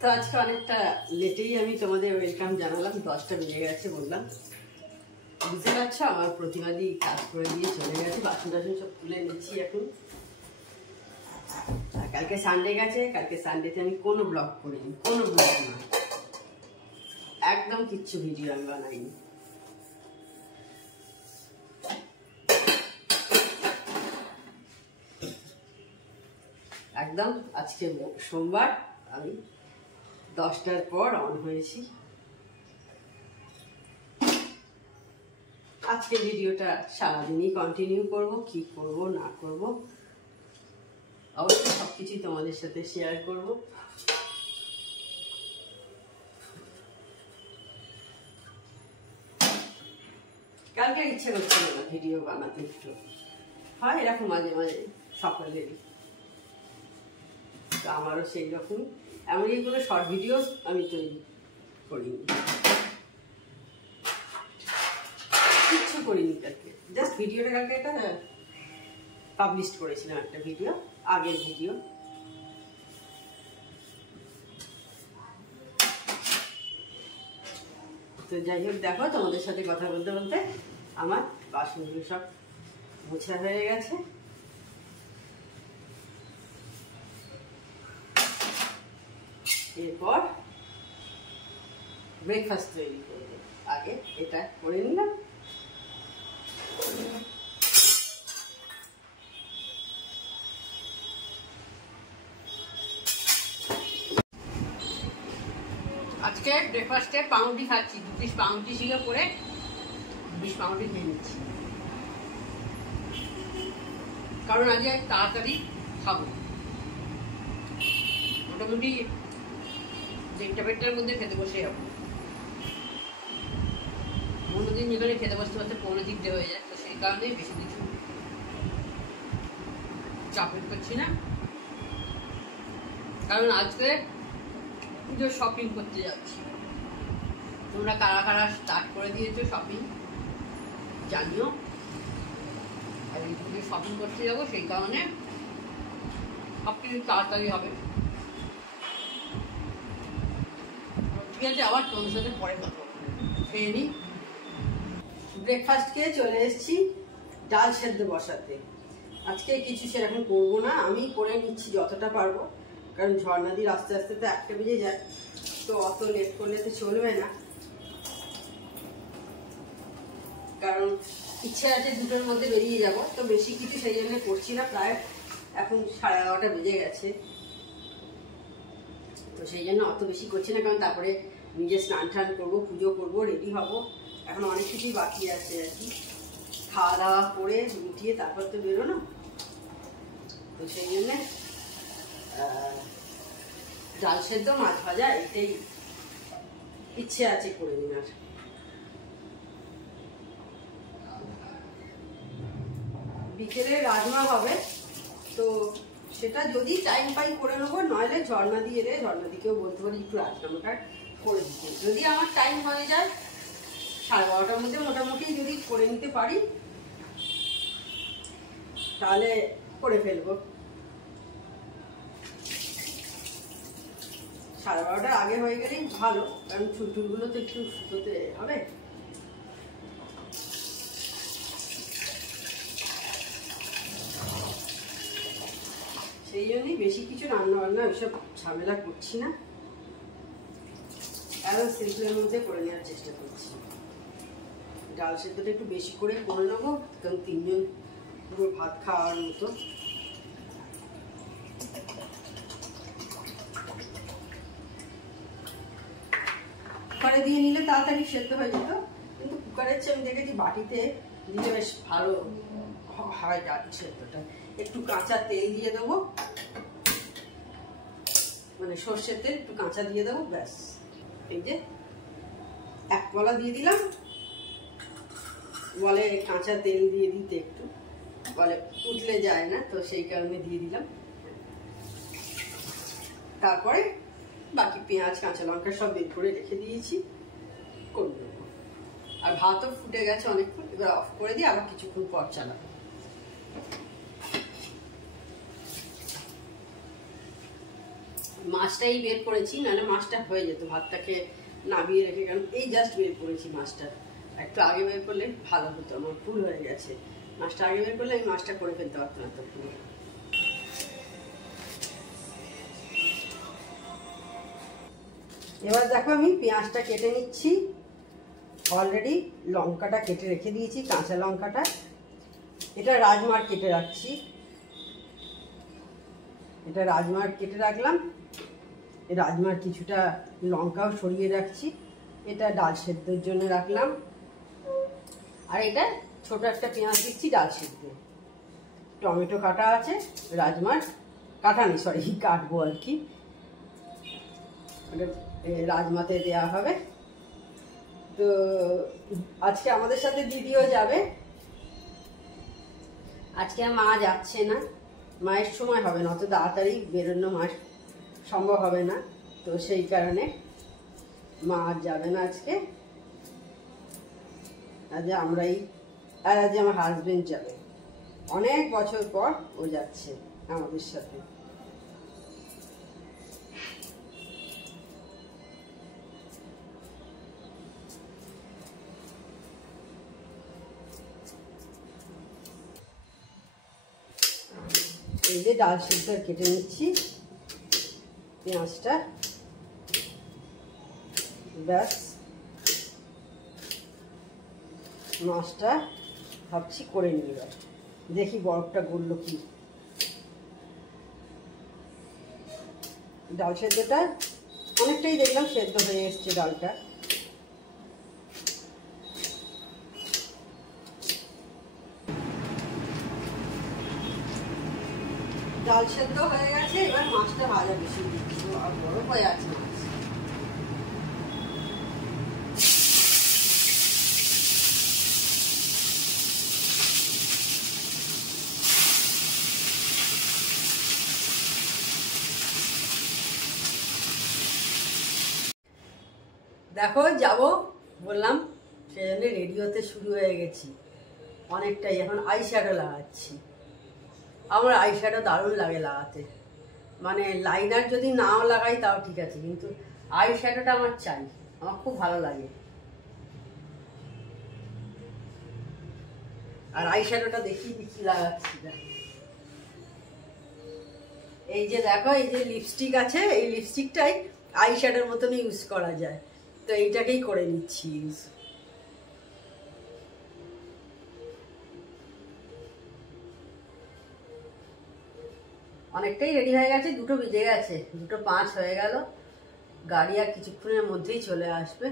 তো আজকে অনেকটা লেটেই আমি তোমাদের ওয়েলকাম জানালাম, 10টা বেজে গেছে বললাম। বুঝতে পারছো আমার প্রতিবাদী কাজ করে দিয়ে চলে গেছে, বাসন টাসন সব তুলে নিচ্ছি এখন। আর কালকে সানডে গেছে, কালকে সানডেতে আমি কোনো ব্লগ করিনি, কোনো ব্লগ না, একদম কিচ্ছু ভিডিও আমি বানাইনি। একদম আজকে সোমবার, আমি 10টার পর অন হয়েছি। আজকে ভিডিওটা সারাদিনই কন্টিনিউ করব, কি করব না করব অবশ্যই সবকিছুই তোমাদের সাথে শেয়ার করব। কালকে ইচ্ছে করছিল না ভিডিও বানাতে, একটু হয় এরকম মাঝে মাঝে সকালেরই, তো আমারও সেই রকম। এমনই কোনো শর্ট ভিডিও আমি তৈরি করিনি, কিচ্ছু করিনি কালকে, জাস্ট ভিডিওটা কালকে একটা পাবলিশ করেছিলাম, একটা ভিডিও, আগের ভিডিও। তো যাই হোক, দেখো তোমাদের সাথে কথা বলতে বলতে আমার বাসনগুলো সব মোছা হয়ে গেছে। এরপর ব্রেকফাস্ট তৈরি করব, আগে এটা করে নিলাম। আজকে ব্রেকফাস্টে পাউরুটি খাচ্ছি, 2 পিস পাউরুটি ছিল করে 2 পিস পাউরুটি খেয়ে নিচ্ছি, কারণ আজকে তাড়াতাড়ি খাবো। মোটামুটি 1টার মধ্যে খেতে বসে যাবো। অন্যদিন যেখানে খেতে বসতে বসতে 1:45 হয়ে যায়, তো সেই কারণে বেশি কিছু চাপের করছি না। কারণ আজকে পুজোর শপিং করতে যাচ্ছি। তোমরা কারা কারা স্টার্ট করে দিয়েছো শপিং জানিও। আর এই পুজোর শপিং করতে যাবো, সেই কারণে সব কিছু তাড়াতাড়ি হবে। ঠিক আছে, আবার তোমাদের সাথে পরে কথা খেয়ে নিই। ব্রেকফাস্ট খেয়ে চলে এসেছি ডাল সেদ্ধ বসাতে। আজকে কিছু সেরকম করবো না, আমি করে নিচ্ছি যতটা পারবো, কারণ ঝর্ণাদির আস্তে আস্তে তো 1টা বেজে যায়, তো অত লেট করলে তো চলবে না। কারণ ইচ্ছে আছে 2টোর মধ্যে বেরিয়ে যাব, তো বেশি কিছু সেই জন্য করছি না। প্রায় এখন 11:30 বেজে গেছে, তো সেই জন্য অত বেশি করছি না, কারণ তারপরে নিজে স্নান টান করবো, পুজো করবো, রেডি হবো। এখন অনেক কিছুই বাকি আছে আর কি, খাওয়া দাওয়া করে মিটিয়ে তারপর তো বেরোনো। তো সেই জন্যে ডাল সেদ্ধ মাছ ভাজা এটাই ইচ্ছে আছে করে নেওয়ার। বিকেলে রাজমা হবে, তো সেটা যদি টাইম পাই করে নেবো, নইলে ঝর্ণাদি এলে ঝর্ণাদিকেও বলতে পারি একটু রাজমাটা করে দিতে। যদি আমার টাইম হয়ে যায় 12:30টার মধ্যে মোটামুটি যদি করে নিতে পারি তাহলে করে ফেলবো। 12:30টার আগে হয়ে গেলেই ভালো, কারণ চুলটুলগুলো তো একটু শুকোতে হবে। সেই জন্যই বেশি কিছু রান্না বান্না ওইসব ঝামেলা করছি না, একদম সিম্পলের মধ্যে করে নেওয়ার চেষ্টা করছি। ডাল সেদ্ধটা একটু বেশি করে নেবো, কারণ 3 জন পুরো ভাত খাওয়ার মতো। কুকারে দিয়ে নিলে তাড়াতাড়ি সেদ্ধ হয়ে যেত, কিন্তু কুকারের চেয়ে আমি দেখেছি বাটিতে দিলে বেশ ভালো হয় ডাল সেদ্ধটা। একটু কাঁচা তেল দিয়ে দেবো, মানে সর্ষের তেল একটু কাঁচা দিয়ে দেবো, ব্যাস। এই যে 1 কলা দিয়ে দিলাম, বলে কাঁচা তেল দিয়ে দিতে, একটু বলে উঠলে যায় না, তো সেই কারণে দিয়ে দিলাম। তারপরে বাকি পেঁয়াজ কাঁচা লঙ্কা সব বের করে রেখে দিয়েছি, করে দেবো। আর ভাতও ফুটে গেছে অনেকক্ষণ, এবার অফ করে দিয়ে আবার কিছুক্ষণ পর চালাবো। মাছটাই বের করেছি, নাহলে মাছটা হয়ে যেত ভাতটাকে নামিয়ে রেখে, কারণ এই জাস্ট বের করেছি মাছটা। একটু আগে বের করলে ভালো হতো, আমার ভুল হয়ে গেছে। মাছটা আগে বের করলে আমি মাছটা করে ফেলতে পারতাম না। তো পুরো এবার দেখো আমি পেঁয়াজটা কেটে নিচ্ছি। অলরেডি লঙ্কাটা কেটে রেখে দিয়েছি, কাঁচা লঙ্কাটা। এটা রাজমার কেটে রাখছি, এটা রাজমার কেটে রাখলাম। রাজমার কিছুটা লঙ্কাও সরিয়ে রাখছি, এটা ডাল সেদ্ধর জন্য রাখলাম। আর এটা ছোট একটা পেঁয়াজ দিচ্ছি ডাল সেদ্ধ। টমেটো কাটা আছে, রাজমার কাটা নেই, সরি কাটবো আর কি, রাজমাতে দেওয়া হবে। তো আজকে আমাদের সাথে দিদিও যাবে। আজকে মা যাচ্ছে না, মায়ের সময় হবে না, অত তাড়াতাড়ি বেরোনো মাস সম্ভব হবে না, তো সেই কারণে মা আর যাবে না আজকে। আজ আমরাই, আর আজ আমার হাজবেন্ড যাবে। অনেক বছর পর ও যাচ্ছে আমাদের সাথে। এই যে ডাল সিদ্ধ কেটে নিচ্ছি, পেঁয়াজটা ব্যাস। মাছটা ভাবছি করে নিয়ে এবার দেখি বরফটা গড়লো কি। ডাল সেদ্ধটা অনেকটাই দেখলাম সেদ্ধ হয়ে এসছে ডালটা। ডাল সেদ্ধ হয়ে গেছে, এবার মাছটা ভাজা বেশি দিচ্ছি, আর বড় হয়ে আছে মাছ। দেখো যাব বললাম, সেজন্য রেডি হতে শুরু হয়ে গেছি অনেকটাই। এখন আই শ্যাডো লাগাচ্ছি। আমার আই শ্যাডো দারুণ লাগে লাগাতে, মানে লাইনার যদি নাও লাগাই তাও ঠিক আছে, কিন্তু আই শ্যাডোটা আমার চাই, আমার খুব ভালো লাগে। আর আই শ্যাডোটা দেখি কি লাগাচ্ছি। এই যে দেখো, এই যে লিপস্টিক আছে, এই লিপস্টিকটাই আই শ্যাডোর মতন ইউজ করা যায়, তো এইটাকেই করে নিচ্ছি ইউজ। অনেকটাই রেডি হয়ে গেছে, 2টো বেজে গেছে, 2:05 হয়ে গেল। গাড়ি আর কিছুক্ষণের মধ্যেই চলে আসবে।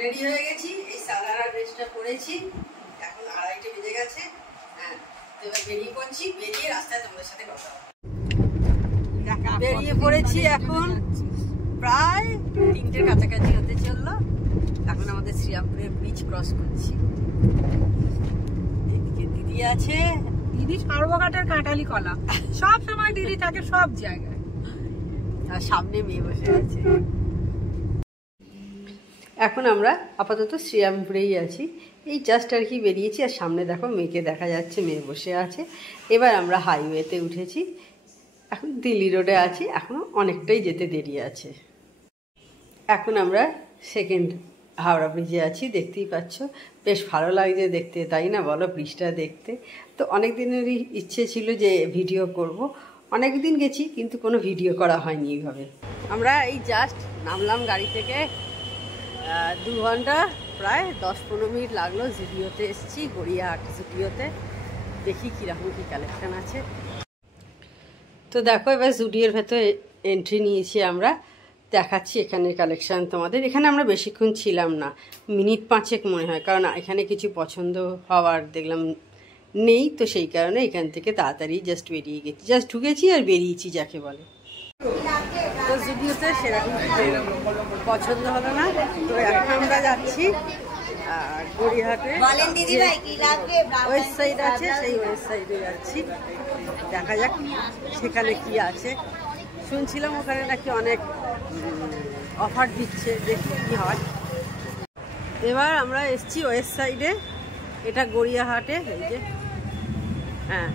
রেডি হয়ে গেছি, এই সালারা ড্রেসটা পরেছি। এখন 2:30 বেজে গেছে। হ্যাঁ, তো এবার বেরিয়ে পড়ছি, বেরিয়ে রাস্তায় তোমাদের সাথে কথা হবে। বেরিয়ে পড়েছি, এখন প্রায় 3টের কাছাকাছি হতে চললো। এখন আমাদের শ্রীরামপুরের ব্রিজ ক্রস করছি। এদিকে দিদি আছে, দিদি সর্বঘাটের কাঁঠালি কলা, সব সময় দিদি থাকে সব জায়গায়। আর সামনে মেয়ে বসে আছে। এখন আমরা আপাতত শ্রীরামপুরেই আছি, এই জাস্ট আর কি বেরিয়েছি। আর সামনে দেখো মেয়েকে দেখা যাচ্ছে, মেয়ে বসে আছে। এবার আমরা হাইওয়েতে উঠেছি, এখন দিল্লি রোডে আছি, এখনো অনেকটাই যেতে দেরি আছে। এখন আমরা সেকেন্ড হাওড়া ব্রিজে আছি, দেখতেই পাচ্ছ। বেশ ভালো লাগছে দেখতে, তাই না বলো, ব্রিজটা দেখতে। তো অনেক দিনেরই ইচ্ছে ছিল যে ভিডিও করব, অনেক দিন গেছি কিন্তু কোনো ভিডিও করা হয়নি এইভাবে। আমরা এই জাস্ট নামলাম গাড়ি থেকে, 2 ঘন্টা প্রায় 10-15 মিনিট লাগলো। জুডিওতে এসেছি, গড়িয়াহাট জুডিওতে। দেখি কীরকম কী কালেকশান আছে। তো দেখো এবার জুডিওর ভেতর এন্ট্রি নিয়েছি আমরা, দেখাচ্ছি এখানের কালেকশান তোমাদের। এখানে আমরা বেশিক্ষণ ছিলাম না, মিনিট 5 মনে হয়, কারণ এখানে কিছু পছন্দ হওয়ার দেখলাম নেই, তো সেই কারণে এখান থেকে তাড়াতাড়ি জাস্ট বেরিয়ে গেছি, জাস্ট ঢুকেছি আর বেরিয়েছি যাকে বলে। তো জুডিওতে সেরকম পছন্দ হলো না, তো এখন আমরা যাচ্ছি আর গড়িয়াহাটে ওয়েস্ট সাইড আছে, সেই ওয়েস্ট সাইডে যাচ্ছি। দেখা যাক সেখানে কি আছে। শুনছিলাম ওখানে নাকি অনেক অফার দিচ্ছে, দেখি কি হয়। এবার আমরা এসছি ওয়েস্ট সাইডে, এটা গড়িয়াহাটে। এই যে হ্যাঁ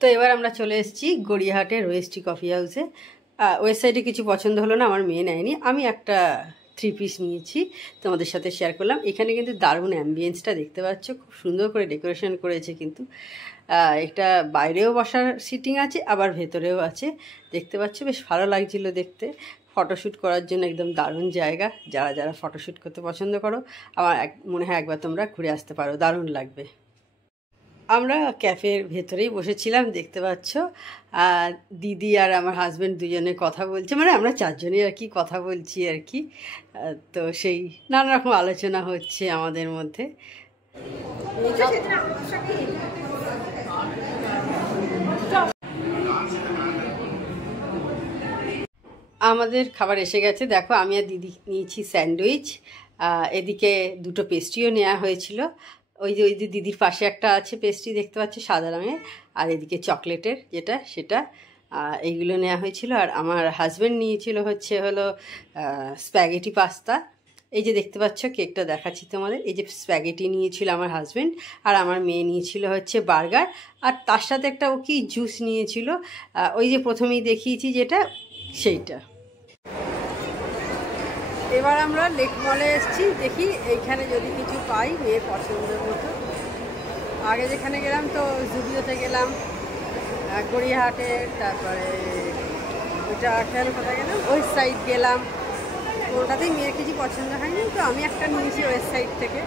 তো এবার আমরা চলে এসেছি গড়িয়াহাটের ওয়েস্টি কফি হাউসে। ওয়েবসাইটে কিছু পছন্দ হলো না, আমার মেয়ে নেয়নি, আমি একটা 3 পিস নিয়েছি, তোমাদের সাথে শেয়ার করলাম। এখানে কিন্তু দারুণ অ্যাম্বিয়েন্সটা দেখতে পাচ্ছ, খুব সুন্দর করে ডেকোরেশন করেছে কিন্তু। একটা বাইরেও বসার সিটিং আছে, আবার ভেতরেও আছে, দেখতে পাচ্ছ, বেশ ভালো লাগছিল দেখতে। ফটোশ্যুট করার জন্য একদম দারুণ জায়গা। যারা যারা ফটোশ্যুট করতে পছন্দ করো, আমার মনে হয় একবার তোমরা ঘুরে আসতে পারো, দারুণ লাগবে। আমরা ক্যাফের ভেতরেই বসেছিলাম, দেখতে পাচ্ছ। আর দিদি আর আমার হাজব্যান্ড দুজনে কথা বলছে, মানে আমরা 4 জনই আর কি কথা বলছি আর কি। তো সেই নানা রকম আলোচনা হচ্ছে আমাদের মধ্যে। আমাদের খাবার এসে গেছে, দেখো আমি আর দিদি নিয়েছি স্যান্ডউইচ, এদিকে 2টো পেস্ট্রিও নেওয়া হয়েছিল। ওই যে দিদির পাশে একটা আছে পেস্ট্রি, দেখতে পাচ্ছি সাদা রঙের, আর এদিকে চকলেটের যেটা সেটা, এইগুলো নেওয়া হয়েছিল। আর আমার হাজব্যান্ড নিয়েছিল হলো স্প্যাগেটি পাস্তা। এই যে দেখতে পাচ্ছ কেকটা দেখাচ্ছি তোমাদের, এই যে স্প্যাগেটি নিয়েছিল আমার হাজব্যান্ড, আর আমার মেয়ে নিয়েছিল হচ্ছে বার্গার, আর তার সাথে একটা ও কি জুস নিয়েছিল, ওই যে প্রথমেই দেখিয়েছি যেটা, সেইটা। এবার আমরা লেক মলে এসেছি, দেখি এইখানে যদি কিছু পাই মেয়ের পছন্দের মতো। আগে যেখানে গেলাম তো জুডিওতে গেলাম, গড়িয়াহাটে, তারপরে ওইটা খেয়াল কোথায় গেলাম, ওয়েস্ট সাইড গেলাম, ওটাতেই মেয়ের কিছু পছন্দ হয়নি, তো আমি একটা নিয়েছি ওয়েস্ট সাইড থেকে।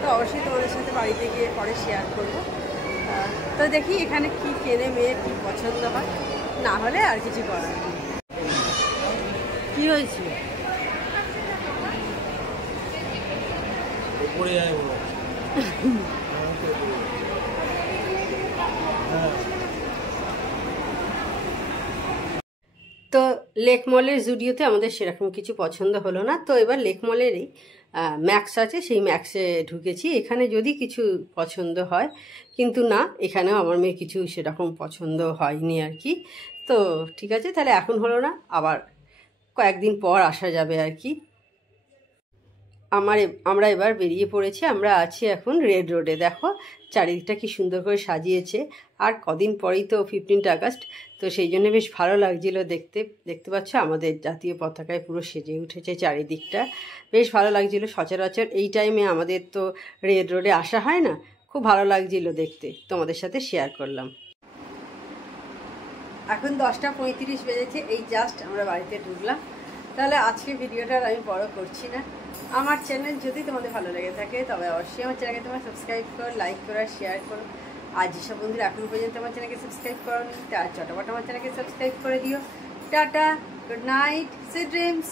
তো অবশ্যই তোমাদের সাথে বাড়িতে গিয়ে পরে শেয়ার করবো। তো দেখি এখানে কি কেনে মেয়ের কী পছন্দ হয়, না হলে আর কিছু করার নেই। কী হয়েছে? তো লেক মলের জুডিওতে আমাদের সেরকম কিছু পছন্দ হলো না, তো এবার লেক মলেরই ম্যাক্স আছে, সেই ম্যাক্সে ঢুকেছি। এখানে যদি কিছু পছন্দ হয়, কিন্তু না, এখানেও আমার মেয়ের কিছু সেরকম পছন্দ হয়নি আর কি। তো ঠিক আছে, তাহলে এখন হলো না, আবার কয়েকদিন পর আসা যাবে আর কি। আমরা এবার বেরিয়ে পড়েছি, আমরা আছি এখন রেড রোডে। দেখো চারিদিকটা কি সুন্দর করে সাজিয়েছে, আর কদিন পরেই তো 15 আগস্ট, তো সেই জন্য বেশ ভালো লাগছিল দেখতে। দেখতে পাচ্ছ আমাদের জাতীয় পতাকায় পুরো সেজে উঠেছে চারিদিকটা, বেশ ভালো লাগছিল। সচরাচর এই টাইমে আমাদের তো রেড রোডে আসা হয় না, খুব ভালো লাগছিল দেখতে, তোমাদের সাথে শেয়ার করলাম। এখন 10টা 35 বেজেছে, এই জাস্ট আমরা বাড়িতে ঢুকলাম। তাহলে আজকে ভিডিওটা আমি বড় করছি না। আমার চ্যানেল যদি তোমাদের ভালো লেগে থাকে, তবে অবশ্যই আমার চ্যানেলকে তোমরা সাবস্ক্রাইব করো, লাইক করো, শেয়ার করো। আর যেসব বন্ধুরা এখনো পর্যন্ত আমার চ্যানেলকে সাবস্ক্রাইব করোনি, তার চটাপট আমার চ্যানেলকে সাবস্ক্রাইব করে দিও। Tata, good night, sweet dreams.